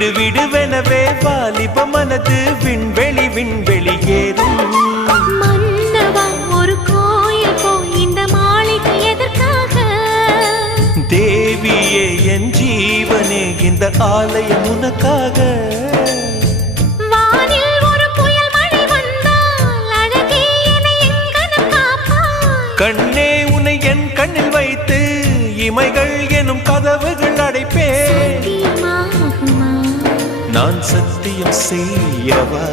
விடுவிடுவெனவே வாலிப மனது விண்வெளி விண்வெளி ஏறும். மன்னவா ஒரு கோயில் போய் இந்த மாளிகை எதற்காக? தேவியே என் ஜீவனே இந்த ஆலயம் உனக்காக. வானில் ஒரு புயல் மழை வந்தால் அழகே என்னை எங்கனம் காப்பாய். கண்ணே உன்னை என் கண்ணில் வைத்து இமைகள் எனும் கதவுகள் அடைப்பேன். சத்தியமாகுமா? நான் சத்தியம் செய்யவா?